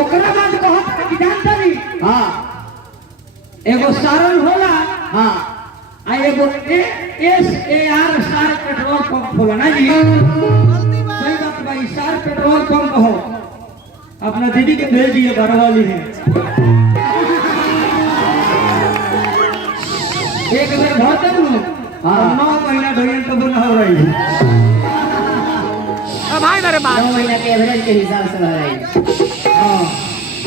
ओकरा बाद कहत कि जानता नहीं हां एगो सारन होला हां आ एगो SAR सार पेट्रोल पंप होला ना जी सही बात भाई सार पेट्रोल पंप हो अपना दीदी के भेज दिए घरवाली है एक बार भरते हूँ 9 महीना ढोयन तो बना हो रही भाई मेरे बात 9 महीना के एवरेज के हिसाब से भर रही हाँ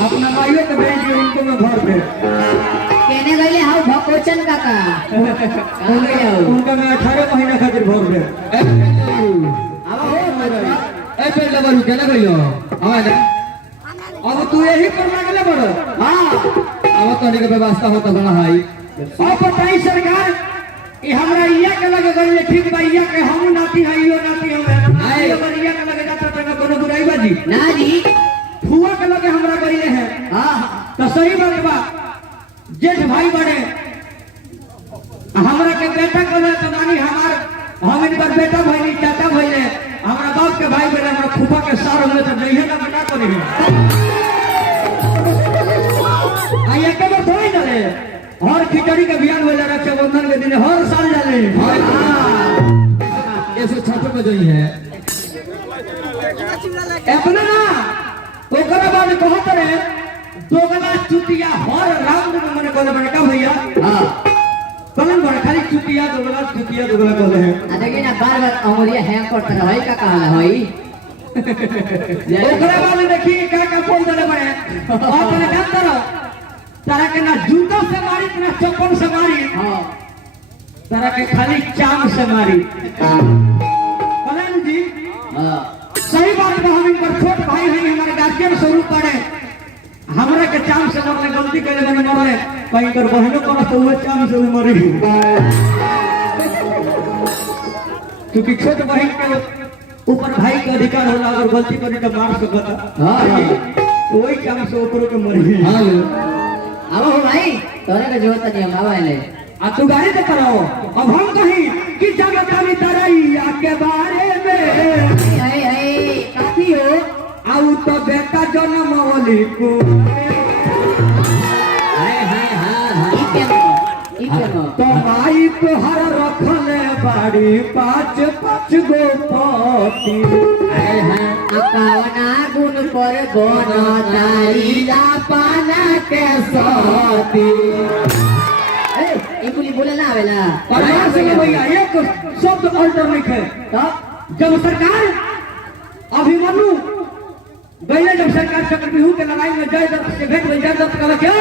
अपना माइयों के भेज दिए उनको मैं भर दे कहने गए हाउ भकोचन काका कहां गए हो उनका मैं 18 महीना खातिर भर दे अब ए पे डबल केना करियो आवाज अब तू यही पर लागले बड़ो हां अब तो के व्यवस्था होता बना हाई अब बताई सरकार ये हमरा इया के लगे गइले ठीक बा इया के हम नाती है इयो नाती हम आए अगर इया के लगे जाता तो कोनो बुराई बाजी ना जी फुआ के लगे हमरा गइले हैं हां तो सही बात बा जेठ भाई बड़े हमरा के बेटा कहले तो नानी हमार हम इनकर बेटा भइनी चाचा भइले हमरा बाप के भाई बड़े हमरा फुफा के सार होले तो जइहे ना बेटा करे आ एक बार थोड़ी ना रे हर खिचड़ी के बियान होले रक्षाबंधन के दिन हर साल जाले ऐसे छठ पे गई है अपना ना ओकरा बाद कहत रे दोगला चुतिया हर राउंड में मने कहले बड़का भैया हां कलन बड़ खाली चुतिया दोगला कहले हैं आ देखिए ना बार-बार अंगुरिया हैंग करते रहे का कहला होई ओकरा बाद देखिए का बोल देले बड़े और तने काम करो तारा के ना जूता से मारी ना चप्पल से मारी हां तारा के खाली चाम से मारी कलन जी हां सही बात बा हम इनकर छोट भाई हैं हमारे गार्जियन स्वरूप पड़े हमरा के चाम से मरले गलती करे मैंने मरले कहीं कर बहनों को तो वो चाम से मरी क्योंकि छोट बहन के ऊपर भाई का अधिकार होला अगर गलती करे तो मार सकता हां वही चाम से ऊपर के मरी हां अब हो भाई तोरे के जरूरत नहीं हम आवे आ तू गाड़ी तो कराओ अब हम कहीं कि जगतानी तरैया के बारे में हाय हाय काफी हो आउ तो बेटा जन्म वाली को हाय हाय हां ई के तो माई तोहर रखले बाड़ी 5 गो पति हाय हाय अकावना गुण पर बना तारी पाना के साथी ए कुली बोले ना आवेला पढ़ाया से भैया एक शब्द अल्टर लिखे तब जब सरकार अभिमन्यु गए जब सरकार चक्रव्यूह के लड़ाई में जय दत्त से भेंट जय दत्त कहा क्या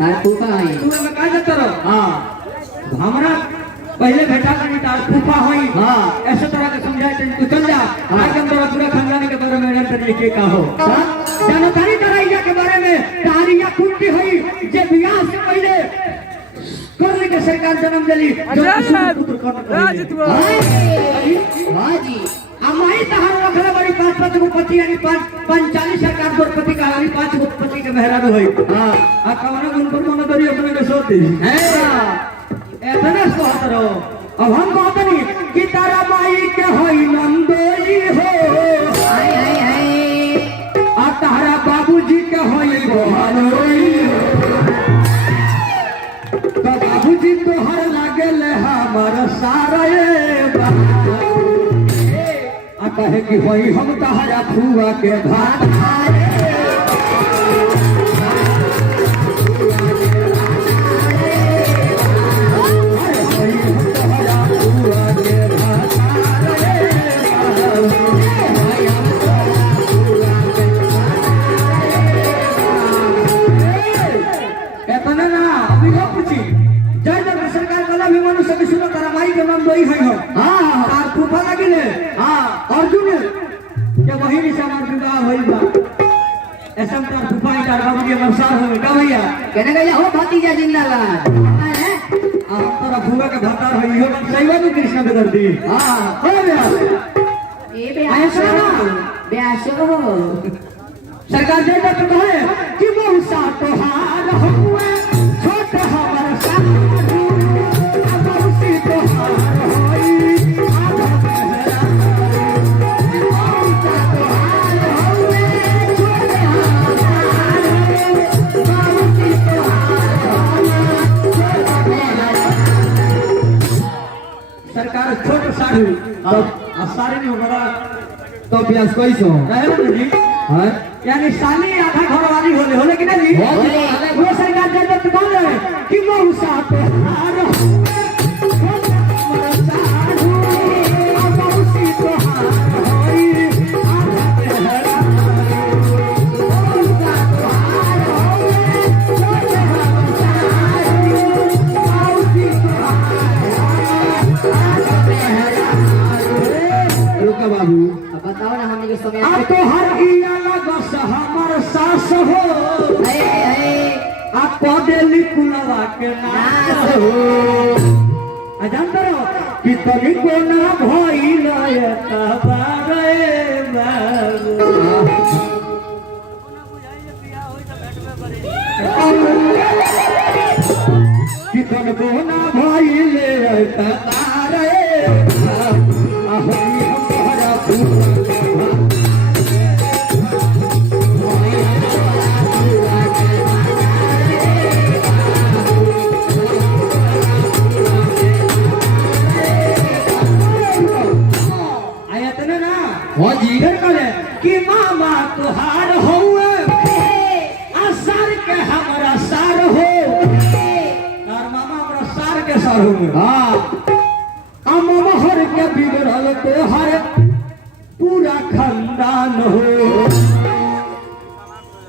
तार फूफा है तू में कहा जाता रहो हां हमरा पहले भेटा करनी तार फूफा होई हां ऐसे तरह के समझाए तू चल जा आज हम तोरा पूरा खानदान के बारे में जानकारी लिखे का हो जानकारी तरैया के बारे में तारिया कुंडी हुई जे बियाह से पहले करने के सरकार जन्म देली हां जी अमाई तहार रखले बड़ी 5 गो पति यानी 45 सरकार द्रौपदी का यानी 5 गो पति के मेहरारू होई हां आ कवना गुण पर कोनो दरी अपने के सोच दी एतना कहत रहो अब हम कहत नहीं कि तारा माई के होई नंदोई हो हाय हाय हाय आ तारा बाबूजी के होई गोहरोई तो बाबूजी तोहर लागल हमर सारा आ कहे कि होई हम तहरा फुआ के भात कहने गया हो भतीजा जिंदाबाद तोरा फुआ के भतार है इहो सही में कृष्ण के दर्दी हां हो गया ए ब्यास हो सरकार जे तक कहे कि बहुत सा तोहार हुए छोट हमर साधु अब सी तोहार होई आधा बहरा बहुत सा तोहार हुए तब सारे नहीं होगा तो ब्यास कैसे हो रहे हो जी हैं यानी साली आधा घर वाली होले कि नहीं जी वो सरकार जब तक कौन है कि मौसा पे हार रुका बाबू अब बताओ ना हमने के समय आ तो हर इया लगस हमर सास हो आ पदेली कुलवा के नाच हो आ जानते रहो कि तनी को ना भइल तबारे कि तन को ना भइल तबारे हाँ जी फिर कहले कि मामा तुहार हौवे असर के हमरा सार हो तार मामा हमरा सार के सार हो हाँ मामा हर के बिगड़ल तोहर पूरा खानदान हो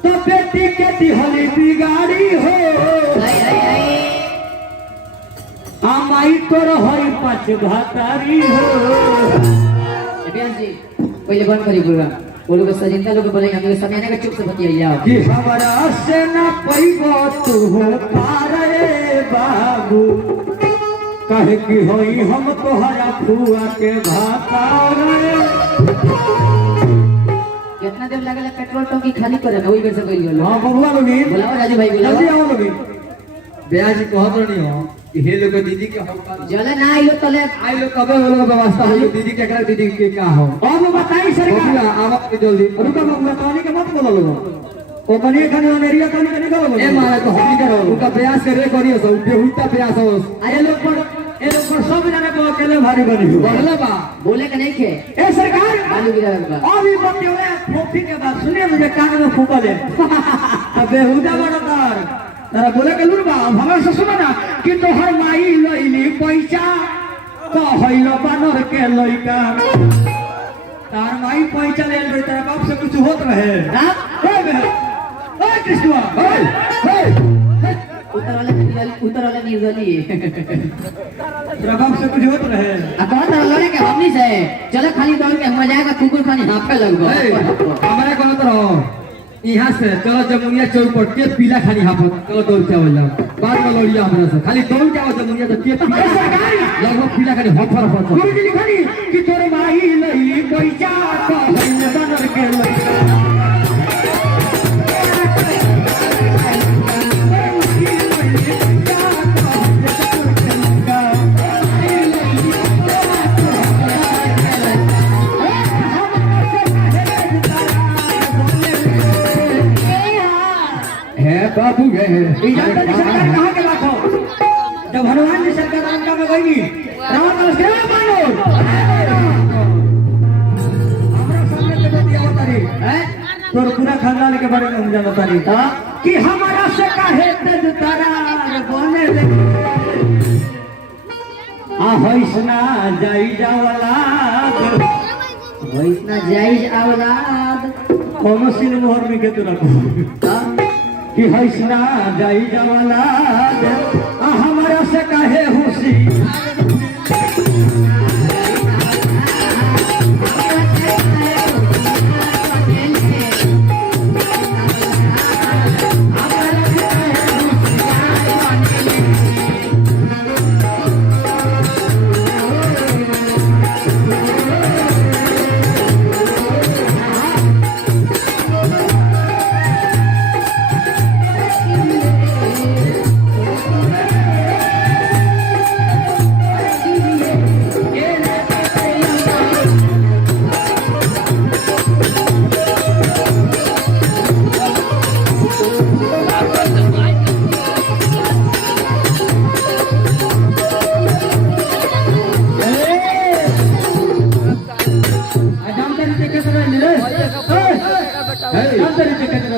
तो बेटी के दिहली बिगाड़ी हो माई तोर होई पाँच भातारी हो अभियान जी पहले बंद करी प्रोग्राम वो लोग सजिंदा लोग बोलेंगे हम लोग समय आने का चुप से बतिया कि हमरा से न पैबो तू हो पारे बाबू कहे कि होई हम तोहरा फुआ के भातारे कितना देर लगेला पेट्रोल टंकी खाली करे वही बेर से बोल गेलो हाँ बबुआ लोगी बुलाओ राजू भाई बुलाओ जल्दी आओ लोगी ब्यास जी कहत नहीं हो कि हे लोग दीदी के हम जले ना आइलो तले आई लोग कबे वो लोग व्यवस्था हो दीदी के एकरा दीदी के का हो अब बताई सरकार बबुआ आवत जल्दी रुका बबुआ तानी के मत बोलो लोग ओ बनिए खाने एरिया तानी के नहीं बोलो ए मारा तो हम करो उनका प्रयास करे करियो सब बेहुता प्रयास हो अरे लोग पर ए लोग पर सब जने को अकेले भारी बनी हो बढ़ला बा बोले के नहीं खे ए सरकार बालू गिरा बा अभी बतियोले फोफी के बात सुनिए मुझे कान में फूका ले अब बेहुदा बड़दार तारा बोले के लुरबा हमरा से सुनो ना कि तोहर माई लइली पैसा कहइलो बानर के लइका तार माई पैसा ले ले तेरा बाप से कुछ होत रहे हां ओए कृष्णा ओए उतर वाला निर्दली तेरा बाप से कुछ होत रहे आ कहत लड़े के हमनी से चलो खाली दौड़ के हम जाएगा कुकुर खानी हाफे लगबो हमारा कहत रहो यहाँ से चलो जमुनिया चौक पर के पीला खाली हाफत चलो दौड़ के आवल बाद में लड़िया हमरा से खाली दौड़ के आओ जमुनिया तो के पीला लगभग पीला खाली हाफर हाफर गुरुजी लिखनी कि तोर माई लइली पैसा कहइलो बानर के लइका बाबू गए सरकार कहाँ के लाखों जब हनुमान जी सरकार लंका में गई रावण का क्या मानो हमारा सामने के बेटी अवतारी है तो पूरा खानदान के बारे में हम जानता नहीं था कि हमारा से काहे तज तरार बने दे आ होइसना जाई जावला वैसना जायज औलाद कोनो सिन मोहर में के तू रखो कि हैसना जाई जवाला हमारा से काहे हुसी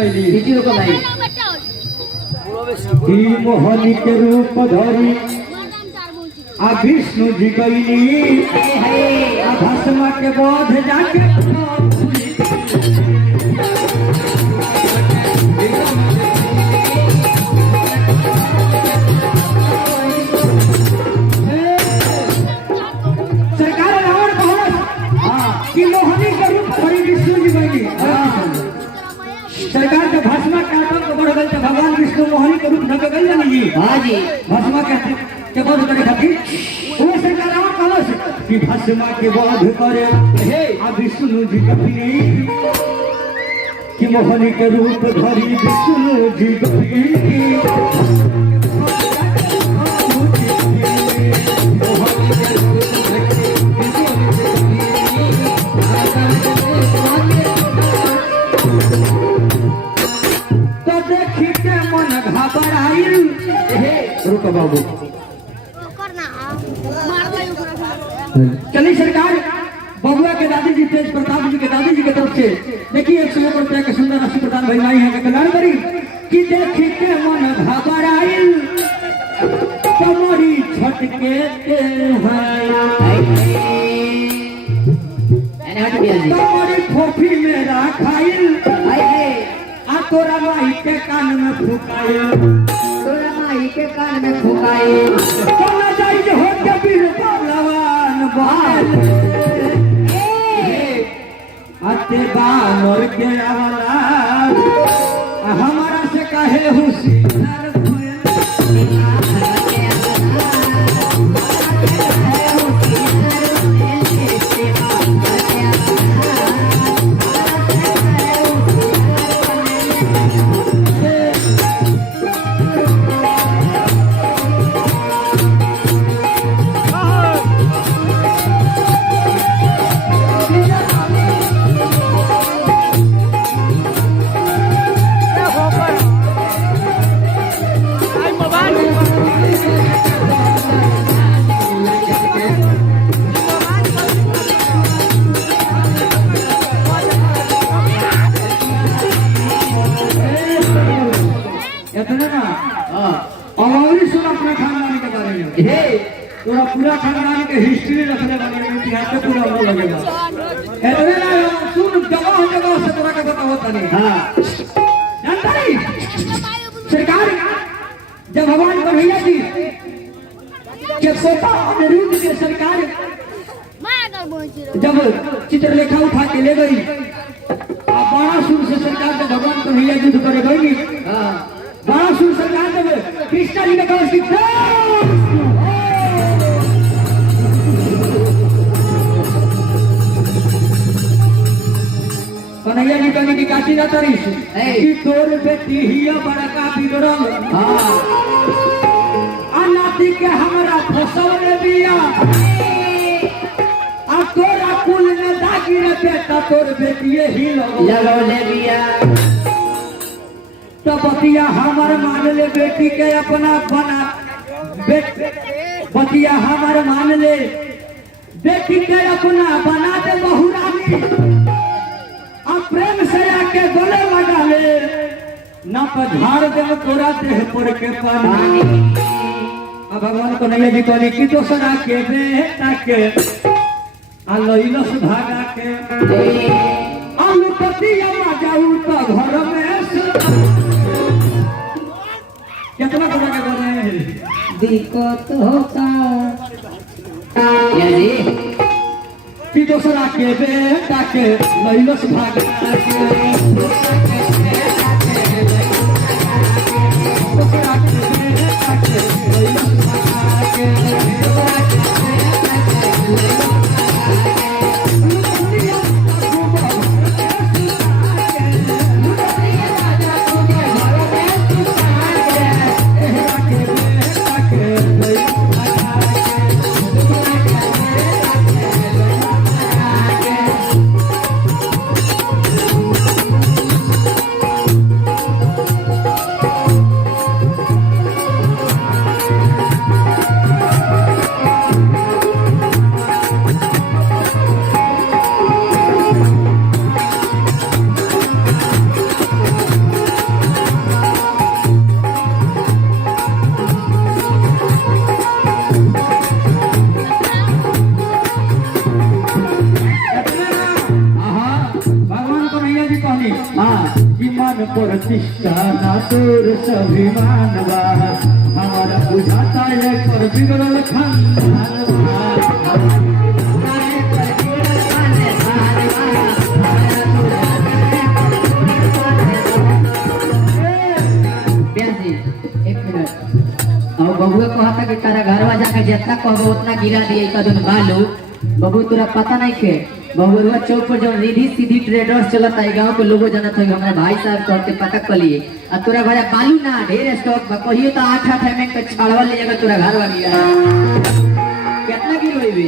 गईली सीटी रोको भाई ई मोहनी के रूप धरी आ विष्णु जी गईली आ भस्मा के बोध जाके सरकार रावण कहलस कि मोहनी के रूप धरी विष्णु जी गईली सरकार के भस्मा के आतंक बढ़ गई तो भगवान विष्णु मोहनी के रूप ढक गई ना जी हाँ जी भस्मा के वध करे खातिर वो सरकार रावण कहलस कि भस्मा के वध करे हे आ विष्णु जी कपी कि मोहनी के रूप धरी विष्णु जी कपी तो देखी के मन घबराइल रुको बाबू चलिए सरकार बबुआ के दादी जी तेज प्रताप जी के दादी जी की तरफ से देखिए 100 रुपया के सुंदर राशि प्रदान भैया है के कल्याण करी कि देखी के मन घबराइल कमरी छटके कमरी फोफी में रखाइल आ तोरा माई के कान में फुकाइल तोरा माई के कान में फुकाइल चला जाई हो के बीर पहलवान बाल अते बानर के आवाला हमारा से कहे होशियार इतना ना और सुन अपने खानदान के बारे में हे तोरा पूरा खानदान के हिस्ट्री रखने वाले इतिहास में पूरा हो लगेगा इतने ना सुन जगह जगह से तोरा का पता होता नहीं हाँ जानता नहीं सरकार जब भगवान कन्हैया जी के पोता अनिरुद्ध के सरकार जब चित्रलेखा उठा के ले गई बाणासुर से सरकार जब भगवान कन्हैया युद्ध करे गई बाणासुर सरकार जब कृष्णा जी ने कहा कन्हैया जी कहने की काशी ना तरी कि तोर बेटी ही बड़ा काफी डरल नाती के हमारा फसल बिया आ तोरा कुल में दागी रे बेटा तोर बेटिए ही लगौले बिया तो बतिया हमार मान ले बेटी के अपना बना बतिया हमार मान ले बेटी के अपना बना दे बहुरानी अब प्रेम से आके गले लगा ले न तो झाड़ दे तोरा देह पर के पानी अब भगवान कन्हैया जी कहने की दोसरा के बेटा के आलइलस भागा के आलू पतिया जाऊ तो घर में कितना तरह के बने हैं दिक्कत होता यानी कि दोसरा के बेटा के लइलस भागा के दोसरा के बेटा के लइलस भागा के कि मन प्रतिष्ठा ना तोर स्वाभिमान बा हमारा बुझाता है पर बिगड़ल खानदान बा और बबुआ कहा था कि तारा घरवा जाकर जितना कहबो उतना गिरा दिए कदम बालू बबू तोरा पता नहीं के बबुआ चौक पर जो रिधी सीधी ट्रेडर्स चलता है गांव के लोगों जानत है हमारे भाई साहब कहते पता कलिए आ तोरा घरे बालू ना ढेर स्टॉक बा कहियो तो 8-8 में के छाड़वा ले जाकर तोरा घरवा गिरा कितना गिरोई बे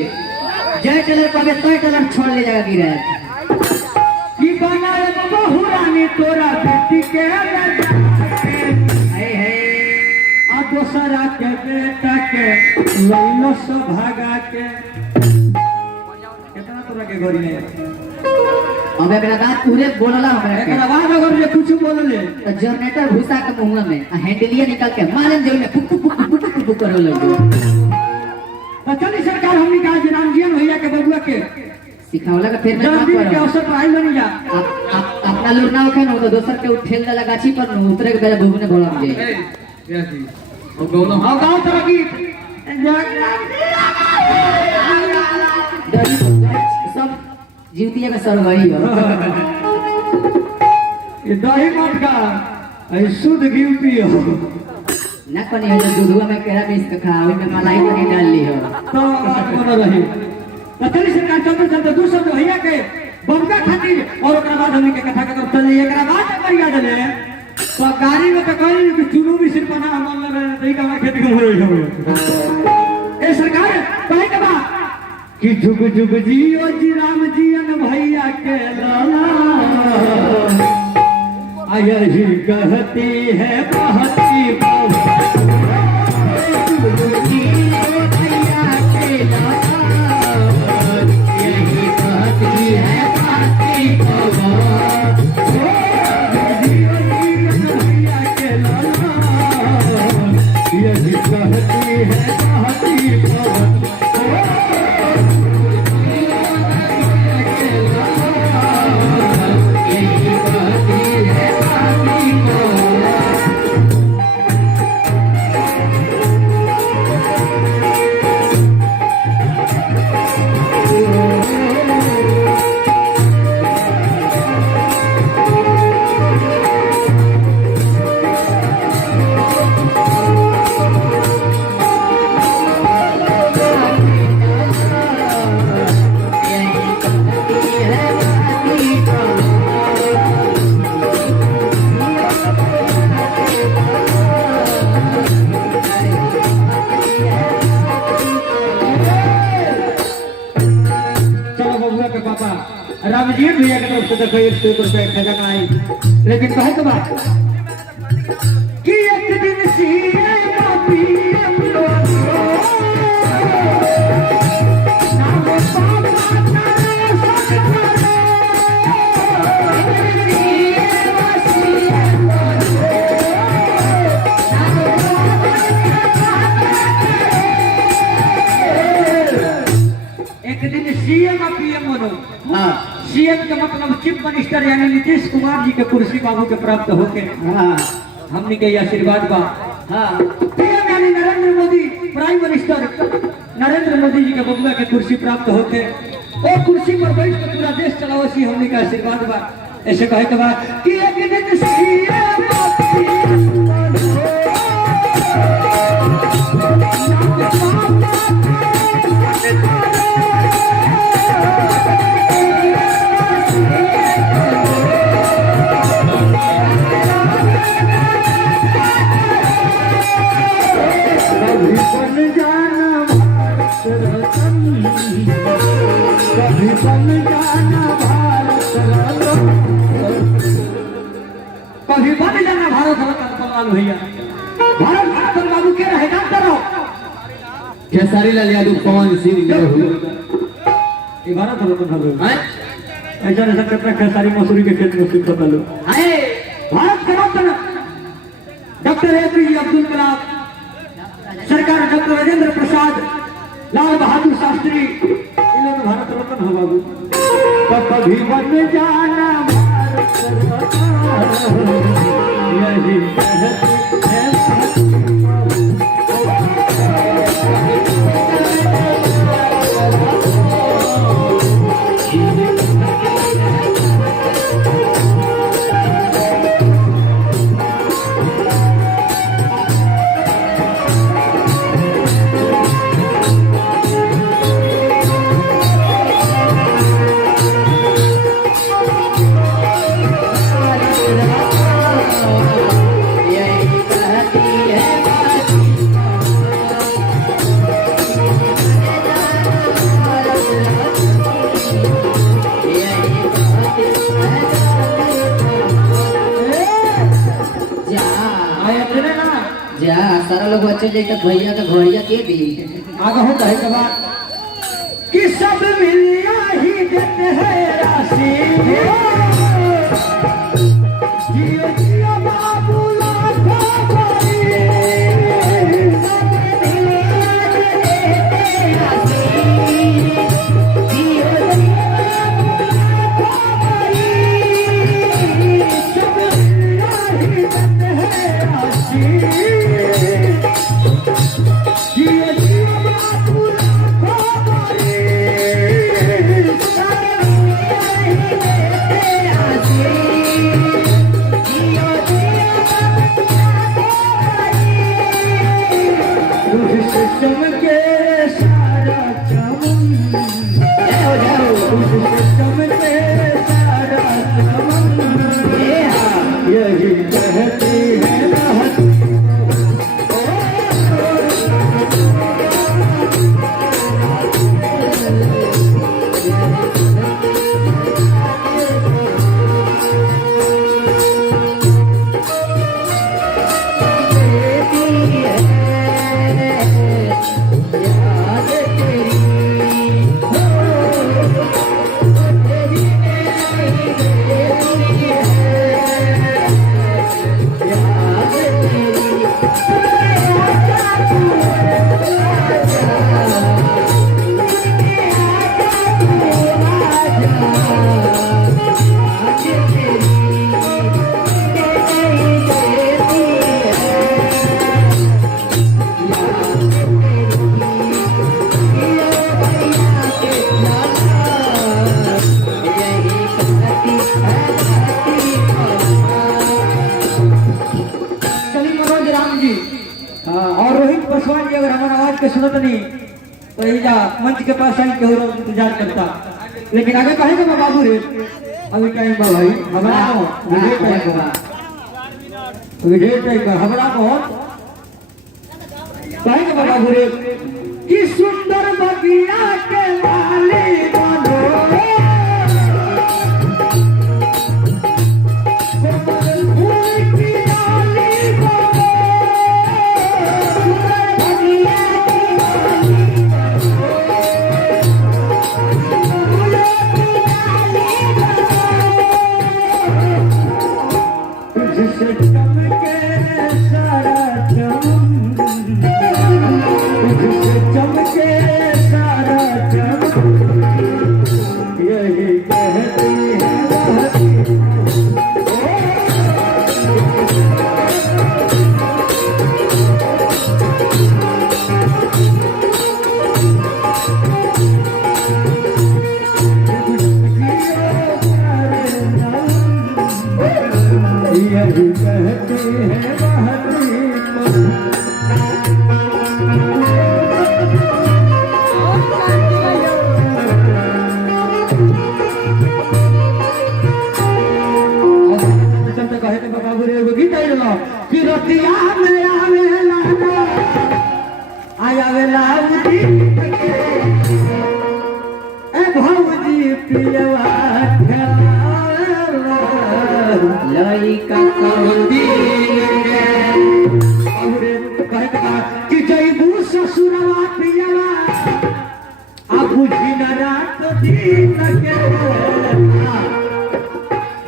जय टेलर कबे तय टेलर छोड़ ले जाकर गिरा की बनाए बहु रानी तोरा बेटी के दोसरा के बेटा के लइलो सो भागा के कितना तोरा के घरी में अबे मेरा बात पूरे बोलला हमरा एकरा बाद अगर जे कुछ बोलले तो जनरेटर घुसा के मुंह में आ हैंडलिया निकाल के मारे जो में फुक फुक फुक फुक फुक करे लगो तो चली सरकार हमनी का रामजीवन भैया के बबुआ के सिखावला का फिर में काम जल्दी के करो अवसर पर आई बनी जा अपना लोग ना उठे न तो दोसर के उठेल दला गाछी पर न उतरे के बेला बबू ने बोला मुझे और गौरव हां गांव तरह की सब जीवतिया का सर वही हो ये दही मत का ऐ शुद्ध घी पियो ना कनी हो दूधवा में केरा बीस के खा ओइ में मलाई पानी डाल ली हो तो बना रही पतली सरकार चलते चलते दूसर भैया के बमका खातिर और ओकरा बाद हमनी के कथा के चल एकरा बाद पर याद ले तो गाड़ी में तो कहीं कि चुनू भी सिर्फ ना हम लग रहे तई का खेती कर रही हो ए सरकार कहे के बा कि जुग जुग जियो जी राम जीवन भैया के लाला आया ही कहती है बहती जुग जुग जियो भैया के लाला यही कहती है बहती रामजीवन भैया के तरफ से देखो 100 रुपए खजाना आई लेकिन कहे तो बात कि एक दिन सीए का पीएम एक दिन सीएम और पीएम बनो सीएम का मतलब चीफ मिनिस्टर यानी नीतीश कुमार जी के कुर्सी बाबू के प्राप्त होके हमने के आशीर्वाद बा पीएम यानी नरेंद्र मोदी प्राइम मिनिस्टर नरेंद्र मोदी जी के बबुआ के कुर्सी प्राप्त होके और कुर्सी पर बैठ के पूरा देश चलाओ सी हमने का आशीर्वाद बा ऐसे कहे के बाद कि एक दिन सीएम कभी बन जाना भारत रत्न भैया भारत रत्न बाबू के रहे काम करो खेसारी लाल यादव पवन सिंह ये भारत रत्न भलो हैं ऐसा ऐसा कितना खेसारी मसूरी के खेत में सिर्फ पता लो अरे भारत का रत्न डॉक्टर एपीजे अब्दुल कलाम सरकार डॉक्टर राजेंद्र प्रसाद लाल बहादुर शास्त्री इन लोग भारत रत्न हो बाबू कभी बन जाना भारत यही कहती है जा सारा लोग बच्चे जाकर भैया के घोड़िया के दी आगे हो कहे के बाद कि सब मिलिया ही देते हैं राशि जियो जियो बाबू लाखों कोई सब मिलिया ही देते हैं राशि जियो जियो बाबू लाखों कोई सब मिलिया ही देते हैं राशि जियो जियो बाबू लाखों कोई सब मिलिया ही देते हैं राशि जियो जियो बाबू चमके सारा चमन जाओ जाओ चमके सारा चमन यही कहती है राहत और रोहित पासवान जी अगर हमारा आवाज के सुनत नहीं तो इजा मंच के पास आई के हो इंतजार करता लेकिन आगे कहे कि बाबू रे अभी टाइम बा भाई हमरा को विजय टाइम बा हमरा को कहे कि बाबू रे कि सुंदर बगिया के माली बनो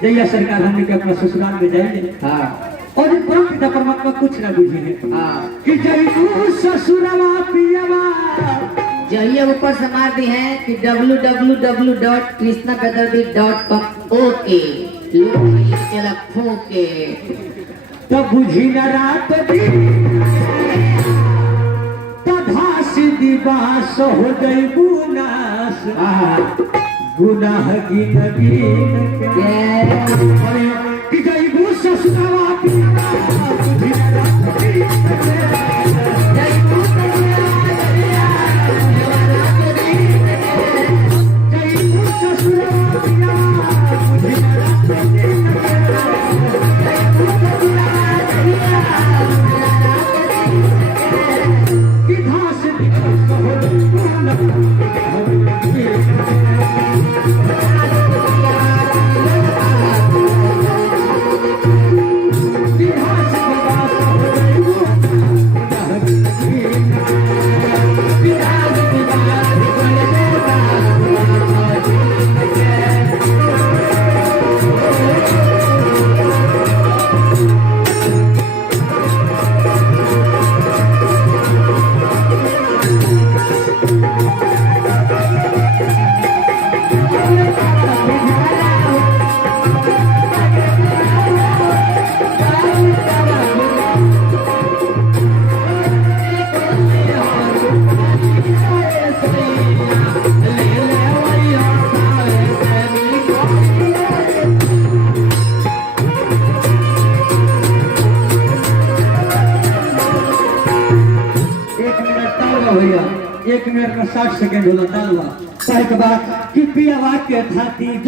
जैया सरकार हमने के अपना ससुराल में जाएंगे और इन परम पिता परमात्मा कुछ ना बुझे कि जय ससुरवा पियवा जहिए ऊपर से मार दी है कि www.krishnapedardi.com ओके लोग चला फूके तो बुझी न रात दिन तधास दिवास हो गई गुनास गुनाह गिन गिन के कि गई गु ससुरवा पिया बुझी न रात दिन भैया 1 मिनट में 60 सेकंड होला डालवा कहे के बाद कि पियावा के थाती